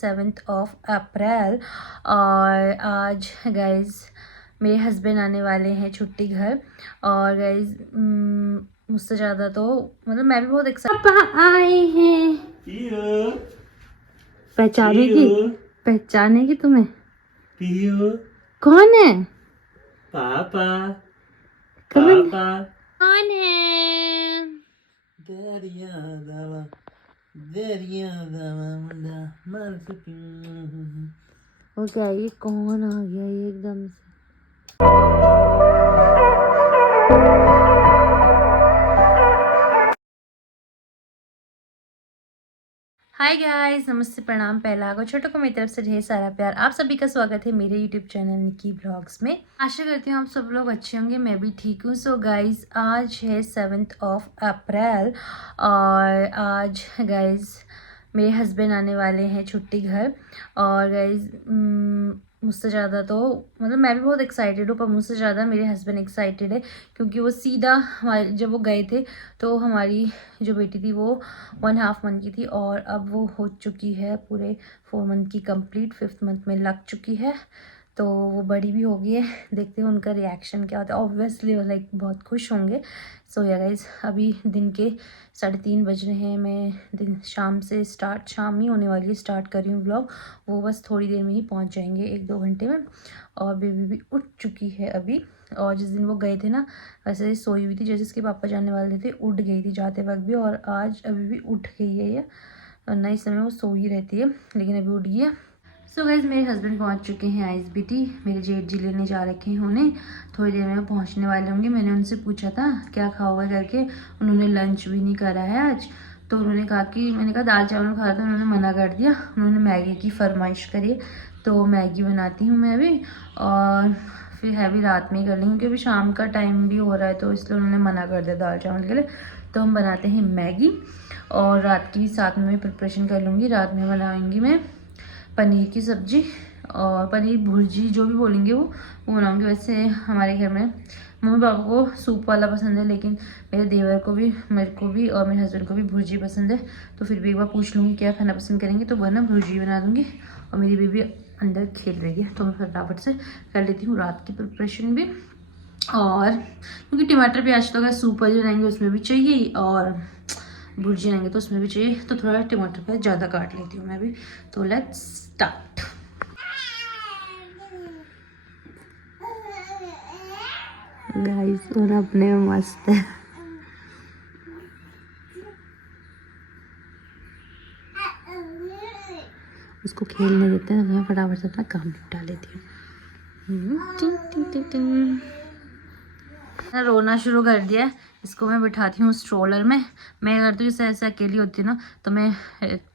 7 और आज गाइज मेरे हस्बैंड आने वाले हैं छुट्टी घर। और गाइज मुझसे ज़्यादा तो मतलब मैं भी बहुत एक्साइटेड आए हैं। पहचानेगी तुम्हें? कौन है? पापा पापा कौन है? वो क्या ये कौन आ गया ये एकदम से? हाय गाइस, नमस्ते, प्रणाम, पहला को छोटों को मेरी तरफ से ढेर सारा प्यार। आप सभी का स्वागत है मेरे यूट्यूब चैनल निकी ब्लॉग्स में। आशा करती हूँ आप सब लोग अच्छे होंगे, मैं भी ठीक हूँ। सो गाइस आज है 7 अप्रैल और आज गाइस मेरे हस्बैंड आने वाले हैं छुट्टी घर। और गाइस मुझसे ज़्यादा तो मतलब मैं भी बहुत एक्साइटेड हूँ, पर मुझसे ज़्यादा मेरे हस्बैंड एक्साइटेड है क्योंकि वो सीधा हमारे जब वो गए थे तो हमारी जो बेटी थी वो 1.5 मंथ की थी और अब वो हो चुकी है पूरे 4 मंथ की कंप्लीट, 5th मंथ में लग चुकी है। तो वो बड़ी भी हो गई है, देखते हैं उनका रिएक्शन क्या होता है। ऑब्वियसली वो लाइक बहुत खुश होंगे। सो या गाइज अभी दिन के 3:30 बज रहे हैं। मैं दिन शाम ही होने वाली है, स्टार्ट कर रही हूँ व्लॉग। वो बस थोड़ी देर में ही पहुँच जाएंगे, 1-2 घंटे में। और बेबी भी उठ चुकी है अभी। और जिस दिन वो गए थे ना वैसे सोई हुई थी, जैसे इसके पापा जाने वाले थे उठ गई थी जाते वक्त भी, और आज अभी भी उठ गई है ये, वरना इस समय वो सो ही रहती है, लेकिन अभी उठ गई है। सो गाइस मेरे हस्बैंड पहुंच चुके हैं आईएसबीटी, मेरे जेठ जी लेने जा रखे हैं उन्हें, थोड़ी देर में पहुंचने वाले होंगे। मैंने उनसे पूछा था क्या खाओगे करके, उन्होंने लंच भी नहीं करा है आज। तो उन्होंने कहा कि मैंने कहा दाल चावल खा, तो उन्होंने मना कर दिया। उन्होंने मैगी की फरमाइश करी, तो मैगी बनाती हूँ मैं अभी, और फिर हैवी रात में ही कर लेंगे क्योंकि अभी शाम का टाइम भी हो रहा है, तो इसलिए उन्होंने मना कर दिया दाल चावल के लिए। तो हम बनाते हैं मैगी, और रात की भी साथ में प्रिपरेशन कर लूँगी। रात में बनाऊँगी मैं पनीर की सब्ज़ी और पनीर भुर्जी, जो भी बोलेंगे वो बनाऊँगी। वैसे हमारे घर में मम्मी पापा को सूप वाला पसंद है, लेकिन मेरे देवर को भी, मेरे को भी और मेरे हस्बैंड को भी भुर्जी पसंद है। तो फिर भी एक बार पूछ लूँगी क्या खाना पसंद करेंगे, तो वह ना भुर्जी बना दूँगी। और मेरी बेबी अंदर खेल रही है, तो मैं फटाफट से कर लेती हूँ रात की प्रिपरेशन भी। और क्योंकि टमाटर प्याज तो अगर सूप वाली बनाएंगे उसमें भी चाहिए, और भुर्जी बनाएंगे तो उसमें भी चाहिए, तो थोड़ा टमाटर प्याज ज़्यादा काट लेती हूँ मैं भी। तो लेट्स स्टार्ट। गाइस और अपने में मस्त है। उसको खेलने देते हैं, मैं फटाफट से अपना काम निपटा लेती हूँ। टिंग टिंग टिंग टिंग। रोना शुरू कर दिया है, इसको मैं बिठाती हूँ स्ट्रोलर में। मैं करती हूँ जैसे ऐसे अकेली होती हूँ ना, तो मैं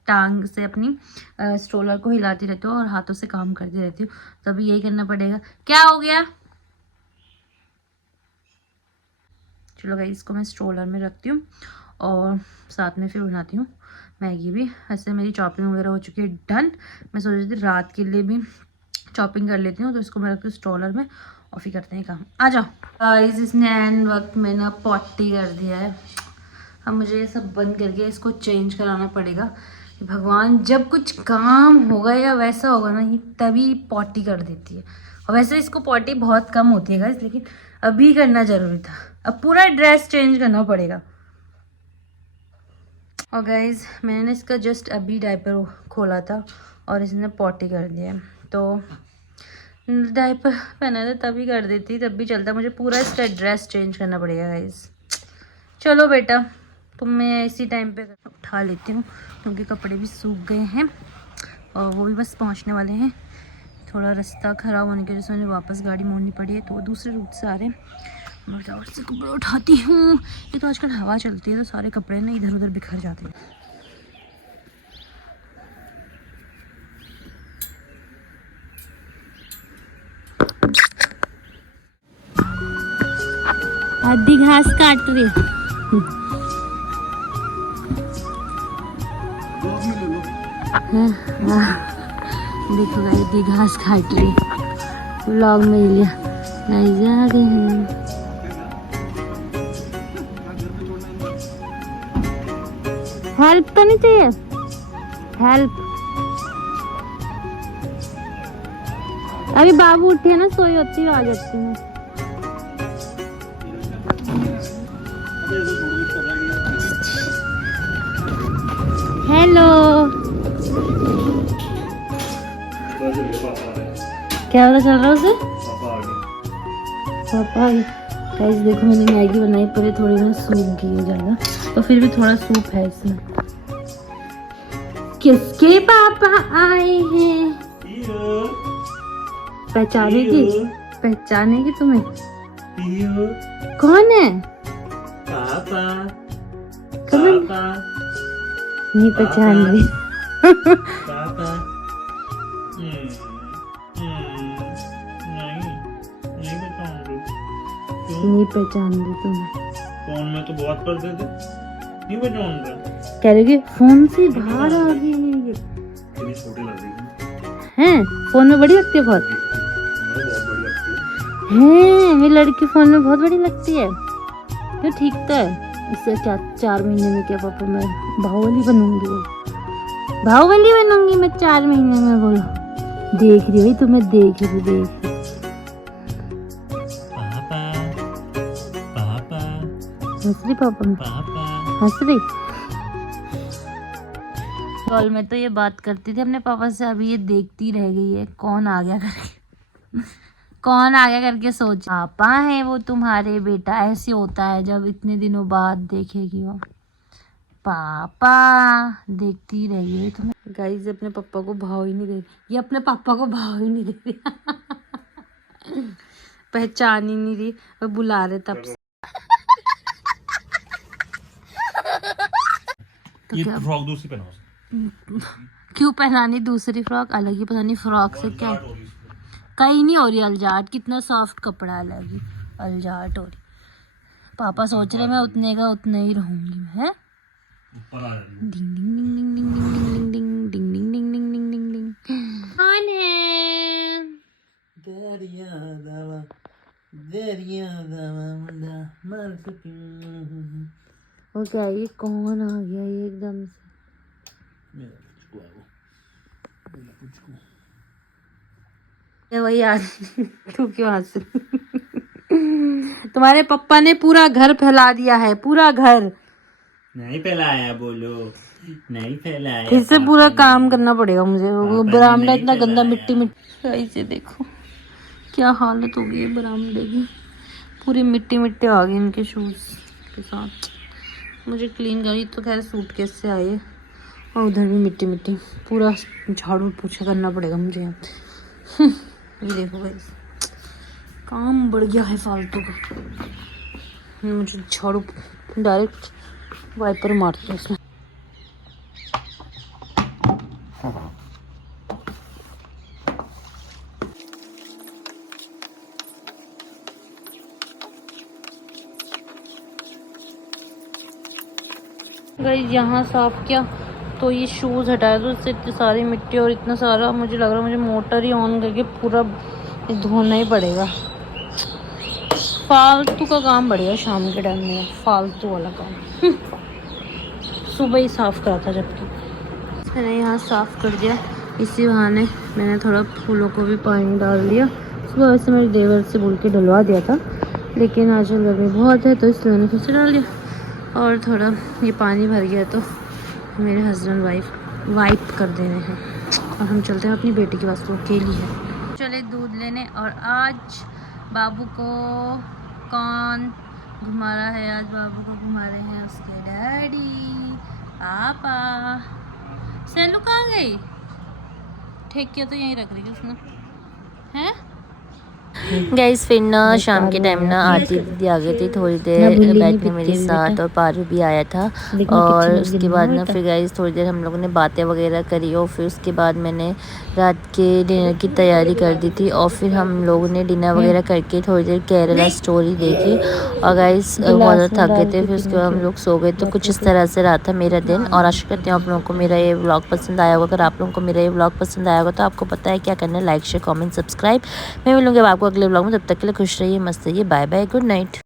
टांग से अपनी स्ट्रोलर को हिलाती रहती हूँ और हाथों से काम करती रहती हूँ। तो अभी यही करना पड़ेगा। क्या हो गया? चलो गाइस इसको मैं स्ट्रोलर में रखती हूँ और साथ में फिर बनाती हूँ मैगी भी। ऐसे मेरी चॉपिंग वगैरह हो चुकी है डन। मैं सोच रही थी रात के लिए भी चॉपिंग कर लेती हूँ, तो इसको मैं रखती हूँ स्ट्रोलर में और फिर करते हैं काम। आ जाओ गाइस, इसने एंड वक्त में ना पॉटी कर दिया है। अब मुझे ये सब बंद करके इसको चेंज कराना पड़ेगा। भगवान, जब कुछ काम होगा या वैसा होगा ना ये तभी पॉटी कर देती है। और वैसे इसको पॉटी बहुत कम होती है गाइस, लेकिन अभी करना जरूरी था। अब पूरा ड्रेस चेंज करना पड़ेगा। और गाइज मैंने इसका जस्ट अभी डायपर खोला था और इसने पॉटी कर दिया है, तो डायपर पहना था तभी कर देती, तब भी चलता। मुझे पूरा इसका ड्रेस चेंज करना पड़ेगा गाइज। चलो बेटा, तो मैं इसी टाइम पे उठा लेती हूँ क्योंकि कपड़े भी सूख गए हैं और वो भी बस पहुँचने वाले हैं। थोड़ा रास्ता ख़राब होने की वजह से मुझे वापस गाड़ी मोड़नी पड़ी है, तो वो दूसरे रूट से आ रहे हैं। मैं फटाफट से कपड़े उठाती हूँ। ये तो आजकल हवा चलती है तो सारे कपड़े ना इधर उधर बिखर जाते हैं। आधी घास काट रही। देखो आधी घास काट रही। व्लॉग में लिया नहीं जा रही हूँ। हेल्प तो नहीं चाहिए? हेल्प अभी बाबू उठे ना, सोई होती हुई आ जाती हूँ। हेलो, क्या पता चल रहा है उसे? पापा गाइस देखो, मैंने मैगी बनाई पर ये थोड़ी ना सूख गई है ज़्यादा, तो फिर भी थोड़ा सूप है इसमें। किसके पापा आए हैं? पहचानेगी तुम्हें? कौन है? पापा कौन? पापा नहीं पहचान रही। पापा नहीं नहीं पहचान रही। क्यों? नहीं पहचान रही तुम्हें? फोन में तो बहुत करते थे, नहीं पहचान रहे। कह रही कि फोन से बाहर आ गए हैं ये। कितनी छोटी लग रही हैं? फोन में बड़ी लगती है बहुत? है, बहुत बड़ी लगती है। हैं, मेरी लड़की फोन में बहुत बड़ी लगती है। क्यों, ठीक तो है। इससे क्या 4 महीने में क्या पापा, मैं बाहुबली बनूंगी। बाहुबली बनूंगी मैं 4 महीने में। बोलो, देख रही हो तुम्हें, देख रही। पापा पापा हंस रही पापा में, पापा हंस रही। कॉल में तो ये बात करती थी अपने पापा से, अभी ये देखती रह गई है कौन आ गया करके। कौन आ गया करके सोच। पापा है वो तुम्हारे, बेटा ऐसे होता है जब इतने दिनों बाद देखेगी वो। पापा देखती रह गई तुम्हें। गाइस अपने पापा को भाव ही नहीं दे रही, ये अपने पापा को भाव ही नहीं दे रही। पहचान ही नहीं रही, वो बुला रहे तब से। तो ये क्या फ्रॉक दूसरी पहनाओ। क्यों पहनानी दूसरी फ्रॉक? अलग ही पता नहीं फ्रॉक से क्या कहीं नहीं हो रही अलजाट। कितना सॉफ्ट कपड़ा, अलग ही अलजाट हो रही। पापा सोच रहे मैं उतने का उतना ही रहूंगी है। ऊपर आ रही है। डिंग डिंग डिंग डिंग डिंग डिंग डिंग डिंग डिंग डिंग डिंग डिंग डिंग। कौन है? वो क्या, ये कौन आ गया ये एकदम से? ये वही आदमी। तू क्यों हंस रही? तुम्हारे पापा ने पूरा घर फैला दिया है, पूरा घर। नहीं फैलाया, बोलो नहीं फैलाया। फिर से पूरा काम करना पड़ेगा मुझे। वो पापा ने बरामदा नहीं इतना गंदा, फैलाया। मिट्टी मिट्टी। इसे देखो क्या हालत हो गई है बरामदे की, पूरी मिट्टी मिट्टी आ गई इनके शूज के साथ। मुझे क्लीन करी तो खैर सूटकेस से आई है, और उधर भी मिट्टी मिट्टी, पूरा झाड़ू पोछा करना पड़ेगा मुझे यहाँ। ये देखो गाइस, काम बढ़ गया है फालतू का। मुझे झाड़ू डायरेक्ट वाइपर मारते हैं इसमें। गाइस यहाँ साफ किया तो ये शूज़ हटाया तो उससे इतनी सारी मिट्टी और इतना सारा, मुझे लग रहा है मुझे मोटर ही ऑन करके पूरा धोना ही पड़ेगा। फालतू का काम बढ़ेगा शाम के टाइम में, फालतू वाला काम। सुबह ही साफ करा था जबकि। मैंने यहाँ साफ कर दिया, इसी बहाने मैंने थोड़ा फूलों को भी पानी डाल दिया। सुबह वैसे मेरे देवर से बोल के डलवा दिया था, लेकिन आजकल गर्मी बहुत है तो इसलिए मैंने फिर से डाल दिया। और थोड़ा ये पानी भर गया तो मेरे हस्बैंड वाइप कर दे रहे हैं, और हम चलते हैं अपनी बेटी के पास, वो अकेली है। चले दूध लेने। और आज बाबू को कौन घुमा रहा है? आज बाबू को घुमा रहे हैं उसके डैडी, पापा। सेलू कहाँ गई? ठेकिया तो यहीं रख रही है उसने, हैं? गाइस फिर ना शाम के टाइम ना आरती दीदी आ गई थी, थोड़ी देर बैठने मेरे साथ, और पारू भी आया था। और उसके बाद ना फिर गाइस थोड़ी देर हम लोगों ने बातें वगैरह करी, और फिर उसके बाद मैंने रात के डिनर की तैयारी कर दी थी। और फिर हम लोगों ने डिनर वगैरह करके थोड़ी देर केरला स्टोरी देखी। और गाइस बहुत थक गए थे, फिर उसके बाद हम लोग सो गए। तो कुछ इस तरह से रहा था मेरा दिन। और आशा करती हूँ आप लोगों को मेरा ये व्लॉग पसंद आया होगा। अगर आप लोगों को मेरा ये व्लॉग पसंद आया होगा तो आपको पता है क्या करना है, लाइक शेयर कमेंट सब्सक्राइब। मैं मिलूंगी आपको अगले व्लॉग में, तब तक के लिए खुश रहिए, मस्त रहिए, बाय बाय, गुड नाइट।